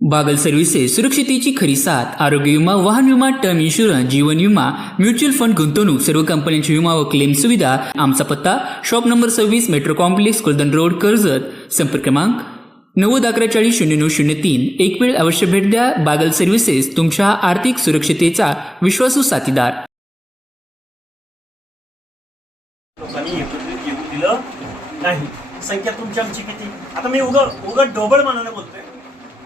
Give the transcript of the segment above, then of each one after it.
Bagal services सुरक्षितेची खरी साथ. आरोग्य विमा, वाहन विमा, टर्म इन्शुरन्स, जीवन विमा, म्युच्युअल फंड, गुंतवणूक, सर्व कंपन्यांची विमा व क्लेम सुविधा. आमचा पत्ता shop number 26, metro complex, Kuldan road, Karjat. संपर्क क्रमांक 9011400903. एक वेळ अवश्य भेट द्या. बागल सर्व्हिसेस, तुमच्या आर्थिक सुरक्षितेचा विश्वासू साथीदार. लोकांनी एकत्रित येऊ दिलं नाही. संख्या तुमची आमची किती? आता मी उगं ढोबळ मनाने बोलतोय.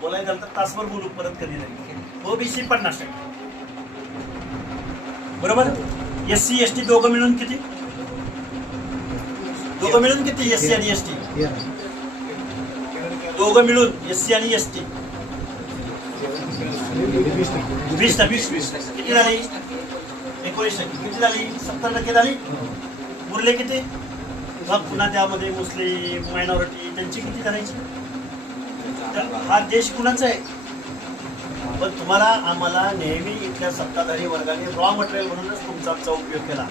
बोलायचं तर तासभर बोलू, परत कधी नाही. ओबीसी 50%, बरोबर. SC ST दोघं मिळून किती? दोघं मिळून किती? SC आणि ST दोघं मिळून SC आणि ST 20 किती झाली? 19 किती झाली? 70% झाली. उरले किती? मग पुन्हा त्यामध्ये मुस्लिम, मायनॉरिटी, त्यांची किती करायची? हा देश कुणाचा आहे? पण तुम्हाला आम्हाला नेहमी इथल्या सत्ताधारी वर्गाने रॉ मटेरियल म्हणूनच तुमचा आमचा उपयोग केला,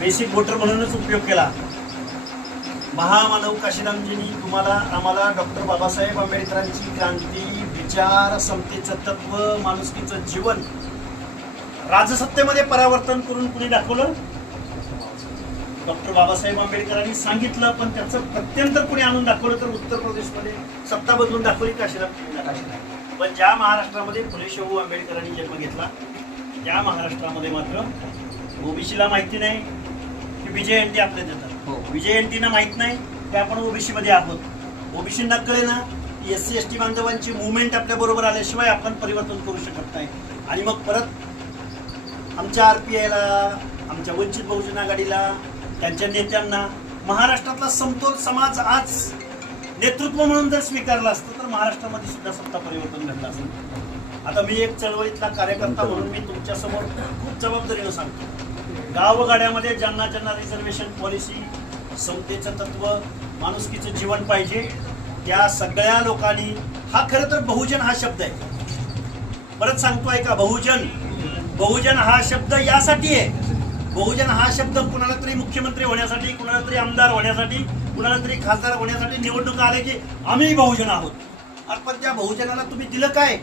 बेसिक वोटर म्हणूनच उपयोग केला. महामानव काशीरामजींनी तुम्हाला आम्हाला डॉक्टर बाबासाहेब आंबेडकरांची क्रांती, विचार, समतेचं तत्व, माणुसकीचं जीवन राजसत्तेमध्ये परावर्तन करून कुणी दाखवलं? डॉक्टर बाबासाहेब आंबेडकरांनी सांगितलं, पण त्याचं प्रत्यंतर कुणी आणून दाखवलं तर उत्तर प्रदेशमध्ये सत्ता बदलून दाखवली काशीराम. पण ज्या महाराष्ट्रामध्ये फुले शाहू आंबेडकरांनी जन्म घेतला, त्या महाराष्ट्रामध्ये मात्र ओबीसीला माहिती नाही की विजयंती आपल्या देतात. विजयंतीना माहित नाही की आपण ओबीसी मध्ये आहोत. ओबीसींना कळे ना की SC ST बांधवांची मुवमेंट आपल्या बरोबर आल्याशिवाय आपण परिवर्तन करू शकत नाही. आणि मग परत आमच्या RPIला, आमच्या वंचित बहुजन आघाडीला, त्यांच्या नेत्यांना महाराष्ट्रातला समतोल समाज आज नेतृत्व म्हणून जर स्वीकारलं असतं तर महाराष्ट्रामध्ये सुद्धा सत्ता परिवर्तन घडलं असतं. आता मी एक चळवळीतला कार्यकर्ता म्हणून मी तुमच्या समोर खूप जबाबदारीनं सांगतो, गावगाड्यामध्ये ज्यांना ज्यांना रिझर्वेशन पॉलिसी, समतेचं तत्व, माणुसकीचं जीवन पाहिजे, त्या सगळ्या लोकांनी, हा खरं तर बहुजन हा शब्द आहे. परत सांगतोय का, बहुजन हा शब्द यासाठी आहे. बहुजन हा शब्द कुणाला तरी मुख्यमंत्री होण्यासाठी, कुणाला तरी आमदार होण्यासाठी, कुणाला तरी खासदार होण्यासाठी निवडणुका आले की आम्ही बहुजन आहोत. पण त्या बहुजनाला तुम्ही दिलं काय?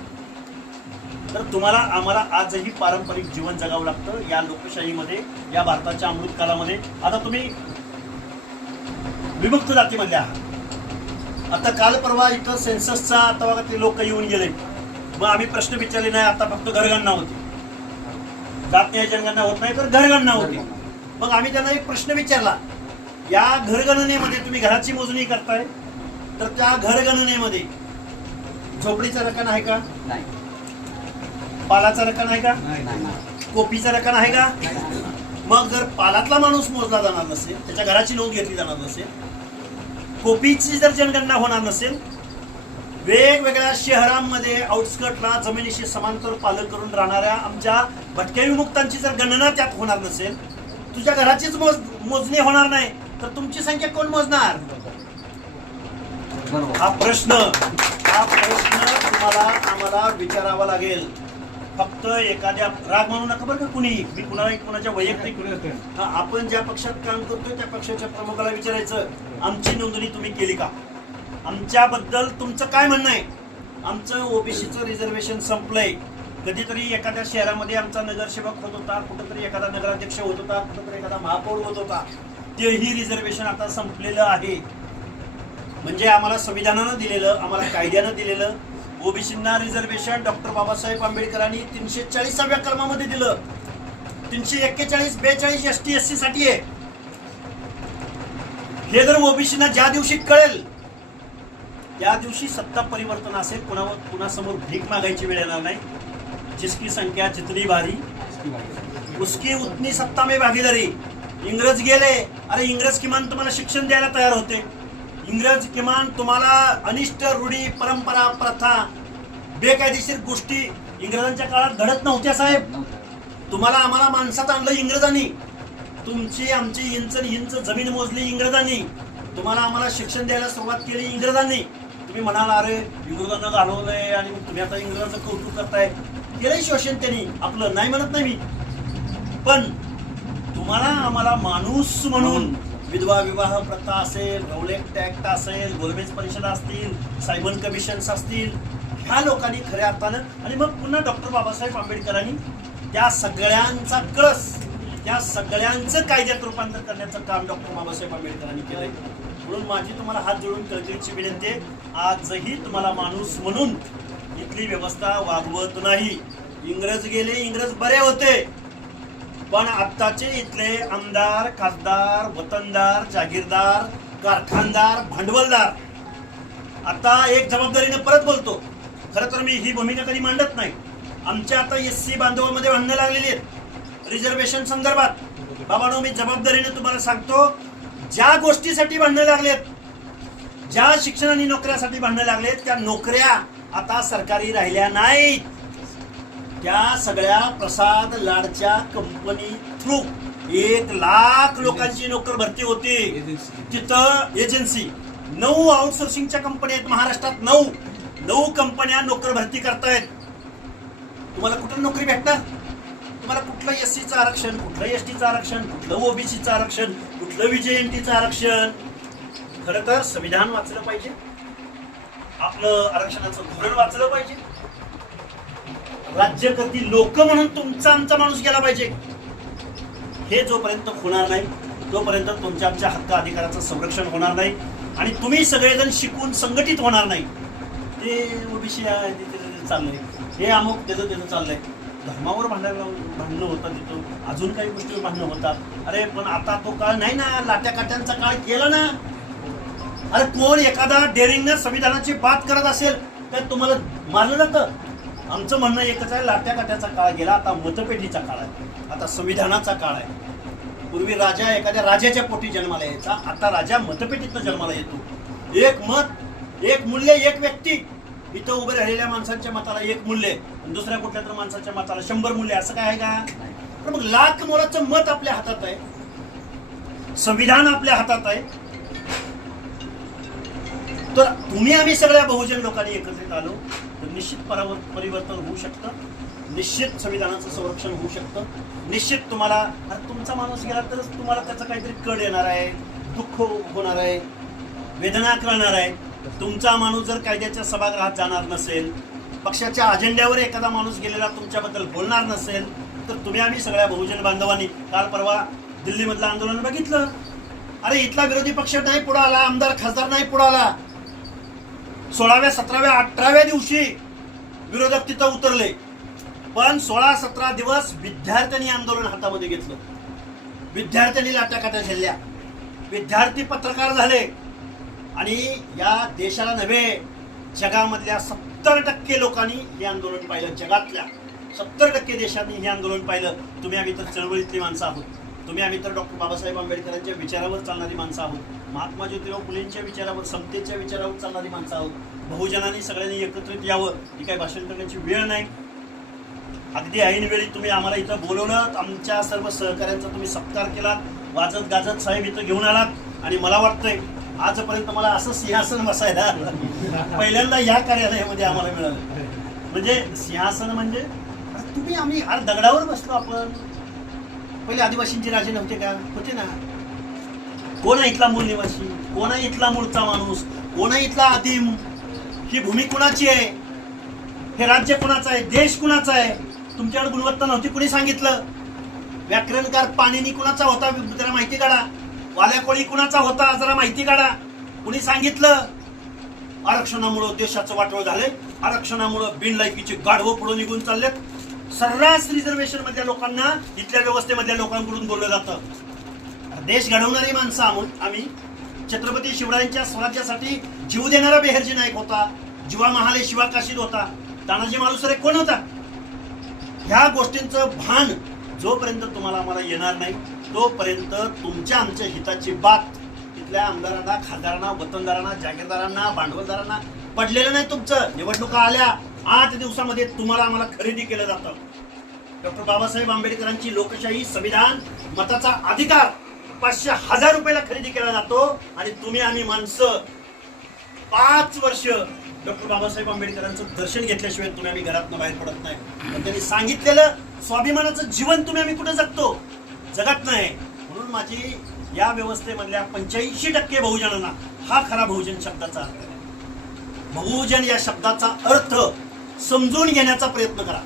तर तुम्हाला आम्हाला आजही पारंपरिक जीवन जगावं लागतं या लोकशाहीमध्ये, या भारताच्या अमृतकालामध्ये. आता तुम्ही विमुक्त जातीमधले आहात. आता काल परवा इथं सेन्ससचा आता बघा ते लोक येऊन गेले, मग आम्ही प्रश्न विचारले नाही. आता फक्त घरगणना होती, जातीय जनगणना होत नाही तर घरगणना होती. मग आम्ही त्यांना एक प्रश्न विचारला, या घरगणनेमध्ये तुम्ही घराची मोजणी करताय तर त्या घरगणनेमध्ये झोपडीचा रकान आहे का? नाही. पालाचा रकान आहे का? नाही. कोपीचा रकान आहे का? मग जर पालातला माणूस मोजला जाणार नसेल, त्याच्या घराची नोंद घेतली जाणार नसेल, कोपीची जर जनगणना होणार नसेल, वेगवेगळ्या शहरांमध्ये आउटस्कटला जमिनीशी समांतर पालन करून राहणाऱ्या आमच्या भटक्या विमुक्तांची जर गणना त्यात होणार नसेल, तुझ्या घराचीच मोजणी होणार नाही तर तुमची संख्या कोण मोजणार? हा प्रश्न तुम्हाला आम्हाला विचारावा लागेल. फक्त एखाद्या राग म्हणू नका बरं का कुणी, मी कुणाच्या वैयक्तिक, आपण ज्या पक्षात काम करतोय त्या पक्षाच्या प्रमुखाला विचारायचं, आमची नोंदणी तुम्ही केली का? आमच्याबद्दल तुमचं काय म्हणणं आहे? आमचं ओबीसीचं रिझर्वेशन संपलंय. कधीतरी एखाद्या शहरामध्ये आमचा नगरसेवक होत होता, कुठंतरी एखादा नगराध्यक्ष होत होता, कुठंतरी एखादा महापौर होत होता, तेही रिझर्वेशन आता संपलेलं आहे. म्हणजे आम्हाला संविधानानं दिलेलं, आम्हाला कायद्यानं दिलेलं ओबीसींना रिझर्वेशन डॉक्टर बाबासाहेब आंबेडकरांनी 340व्या कलमामध्ये दिलं. 341, 42 ST SC साठी आहे. हे जर ओबीसींना ज्या दिवशी कळेल त्या दिवशी सत्ता परिवर्तन असेल. कुणासमोर भीक मागायची वेळ येणार नाही. जिसकी संख्या जितनी भारी उसकी उतनी सत्ता में भागीदारी. इंग्रज गेले, अरे इंग्रज किमान तुम्हाला शिक्षण द्यायला तयार होते. इंग्रज किमान तुम्हाला अनिष्ट रूढी, परंपरा, प्रथा, बेकायदेशीर गोष्टी इंग्रजांच्या काळात घडत नव्हत्या साहेब. तुम्हाला आम्हाला माणसात आणलं इंग्रजांनी. तुमची आमची इंच जमीन मोजली इंग्रजांनी. तुम्हाला आम्हाला शिक्षण द्यायला सुरुवात केली इंग्रजांनी. तुम्ही म्हणाल अरे इंग्रजांना घालवलंय आणि मग तुम्ही आता इंग्रजांचं कौतुक करताय. केलंय शोषण त्यांनी आपलं, नाही म्हणत नाही मी. पण तुम्हाला आम्हाला माणूस म्हणून विधवा विवाह प्रथा असेल, रौलेट ऍक्ट असेल, गोलमेज परिषद असतील, सायमन कमिशन्स असतील, ह्या लोकांनी खऱ्या अर्थानं आणि मग पुन्हा डॉक्टर बाबासाहेब आंबेडकरांनी त्या सगळ्यांचा कळस, त्या सगळ्यांचं कायद्यात रूपांतर करण्याचं काम डॉक्टर बाबासाहेब आंबेडकरांनी केलंय. म्हणून माझी तुम्हाला हात जोडून कळकळीची विनंती आहे, आजही तुम्हाला माणूस म्हणून इथली व्यवस्था वागवत नाही. इंग्रज गेले, इंग्रज बरे होते, पण आत्ताचे इथले आमदार, खासदार, वतनदार, जागीरदार, कारखानदार, भांडवलदार, आता एक जबाबदारीने परत बोलतो, खरं तर मी ही भूमिका कधी मांडत नाही. आमच्या आता SC बांधवांमध्ये भांडणं लागलेली आहेत रिझर्वेशन संदर्भात. बाबांनो, मी जबाबदारीने तुम्हाला सांगतो, ज्या गोष्टीसाठी भांडणं लागलेत, ज्या शिक्षण आणि नोकऱ्यासाठी भांडणं लागलेत, त्या नोकऱ्या आता सरकारी राहिल्या नाहीत. त्या सगळ्या प्रसाद लाडच्या कंपनी थ्रू 1 लाख लोकांची नोकर भरती होती. तिथं एजन्सी 9 आउटसोर्सिंगच्या कंपन्या आहेत महाराष्ट्रात. 9 कंपन्या नोकर भरती करतायत. तुम्हाला कुठं नोकरी भेटणार? तुम्हाला कुठलं SCचं आरक्षण, कुठलं STचं आरक्षण, कुठलं OBCचं आरक्षण, कुठलं VJNTचं आरक्षण? खरं तर संविधान वाचलं पाहिजे, आपलं आरक्षणाचं धोरण वाचलं पाहिजे, राज्यकर्ती लोक म्हणून तुमचा आमचा माणूस गेला पाहिजे. हे जोपर्यंत होणार नाही तोपर्यंत तुमच्या आमच्या हक्क अधिकाराचं संरक्षण होणार नाही आणि तुम्ही सगळेजण शिकून संघटित होणार नाही. ते OBC आहे, ते चाललंय, हे अमुक त्याचं चाललंय. धर्मावर भांडणं होतं, तिथं अजून काही गोष्टी भांडणं होतात. अरे पण आता तो काळ नाही ना, लाट्या काट्यांचा काळ केला ना. अरे कोण एखादा डेअरिंगनं संविधानाची बात करत असेल तर तुम्हाला मारलं जातं. आमचं म्हणणं एकच आहे, लाट्या काट्याचा काळ गेला, आता मतपेटीचा काळ आहे, आता संविधानाचा काळ आहे. पूर्वी राजा एखाद्या राजाच्या पोटी जन्माला यायचा, आता राजा मतपेटीतनं जन्माला येतो. एक मत, एक मूल्य, एक व्यक्ती. इथं उभे राहिलेल्या माणसांच्या मताला 1 मूल्य, दुसऱ्या कुठल्या तर माणसाच्या मताला 100 मूल्य, असं काय आहे का? तर मग लाख मोलाचं मत आपल्या हातात आहे, संविधान आपल्या हातात आहे. तर तुम्ही आम्ही सगळ्या बहुजन लोकांनी एकत्रित आलो तर निश्चित परिवर्तन होऊ शकतं, निश्चित संविधानाचं संरक्षण होऊ शकतं. निश्चित तुम्हाला तुमचा माणूस गेला तरच तुम्हाला त्याचा काहीतरी कळ येणार आहे, दुःख होणार आहे, वेदना कळणार आहे. तुमचा माणूस जर कायद्याच्या सभागृहात जाणार नसेल, पक्षाच्या अजेंड्यावर एखादा माणूस गेलेला तुमच्याबद्दल बोलणार नसेल, तर तुम्ही आम्ही सगळ्या बहुजन बांधवांनी काल परवा दिल्लीमधलं आंदोलन बघितलं. अरे इथला विरोधी पक्ष नाही पुढे आला, आमदार खासदार नाही पुढे आला. 16व्या 17व्या 18व्या दिवशी विरोधक तिथं उतरले, पण 16-17 दिवस विद्यार्थ्यांनी आंदोलन हातामध्ये घेतलं, विद्यार्थ्यांनी लाट्याकाट्या झेलल्या, विद्यार्थी पत्रकार झाले आणि या देशाला नव्हे जगामधल्या 70% लोकांनी हे आंदोलन पाहिलं. जगातल्या 70% देशांनी हे आंदोलन पाहिलं. तुम्ही आम्ही तर चळवळीतली माणसं आहोत, तुम्ही आम्ही तर डॉक्टर बाबासाहेब आंबेडकरांच्या विचारावर चालणारी माणसं आहोत, महात्मा ज्योतिराव फुलेंच्या विचारावर, समतेच्या विचारावर चालणारी माणसं आहोत. बहुजनांनी सगळ्यांनी एकत्रित यावं, ही काही भाषण करण्याची वेळ नाही. अगदी ऐनवेळी तुम्ही आम्हाला इथं बोलवलं, आमच्या सर्व सहकाऱ्यांचा तुम्ही सत्कार केलात, वाजत गाजत साहेब इथं घेऊन आलात आणि मला वाटतंय आजपर्यंत मला असं सिंहासन बसायला पहिल्यांदा या कार्यालयामध्ये आम्हाला मिळालं. म्हणजे सिंहासन म्हणजे तुम्ही आम्ही दगडावर बसलो. आपण पहिले आदिवासींचे राजे नव्हते का? होते ना. कोण आहे इथला मूळ निवासी, कोण आहे इथला मूळचा माणूस, कोण आहे इथला आदिम, ही भूमी कुणाची आहे, हे राज्य कुणाचं आहे, देश कुणाचा आहे? तुमच्याकडे गुणवत्ता नव्हती कुणी सांगितलं? व्याकरणकार पाणिनी कुणाचा होता जरा माहिती काढा. वाल्या कोळी कुणाचा होता जरा माहिती काढा. कुणी सांगितलं? आरक्षणामुळं देशाचं वाटोळ झालंय, आरक्षणामुळं बिनलायकीचे गाढवं पुढे निघून चाललेत. सर्रास रिझर्वेशन मधल्या लोकांना इथल्या व्यवस्थेमधल्या लोकांकडून बोललं जातं. देश घडवणारी माणसं आम्ही. छत्रपती शिवरायांच्या स्वराज्यासाठी जीव देणारा बेहरजी नाईक होता, जीवा महाले शिवा काशीद होता, तानाजी मालुसरे कोण होता? ह्या गोष्टींचं भान जोपर्यंत तुम्हाला आम्हाला येणार नाही तोपर्यंत तुमच्या आमच्या हिताची बात इथल्या आमदारांना, खासदारांना, वतनदारांना, जागीरदारांना, भांडवलदारांना पडलेलं नाही. तुमचं निवडणुका आल्या 8 दिवसामध्ये तुम्हाला आम्हाला खरेदी केलं जातं. डॉक्टर बाबासाहेब आंबेडकरांची लोकशाही, संविधान, मताचा अधिकार 500,000 रुपयाला खरेदी केला जातो आणि तुम्ही आम्ही माणसं 5 वर्ष डॉक्टर बाबासाहेब आंबेडकरांचं दर्शन घेतल्याशिवाय तुम्ही आम्ही घरातनं बाहेर पडत नाही. पण त्यांनी सांगितलेलं स्वाभिमानाचं जीवन तुम्ही आम्ही कुठे जगतो? जगत नाही. म्हणून माझी या व्यवस्थेमधल्या 85% बहुजनांना हा खरा बहुजन शब्दाचा अर्थ आहे. बहुजन या शब्दाचा अर्थ समजून घेण्याचा प्रयत्न करा.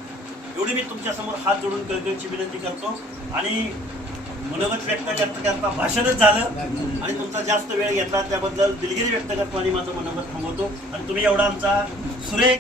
एवढी मी तुमच्यासमोर हात जोडून कळकळीची विनंती करतो. आणि मनोगत व्यक्त करता भाषणच झालं आणि तुमचा जास्त वेळ घेतला त्याबद्दल दिलगिरी व्यक्त करतो आणि माझं मनोगत थांबवतो. आणि तुम्ही एवढा आमचा सुरेख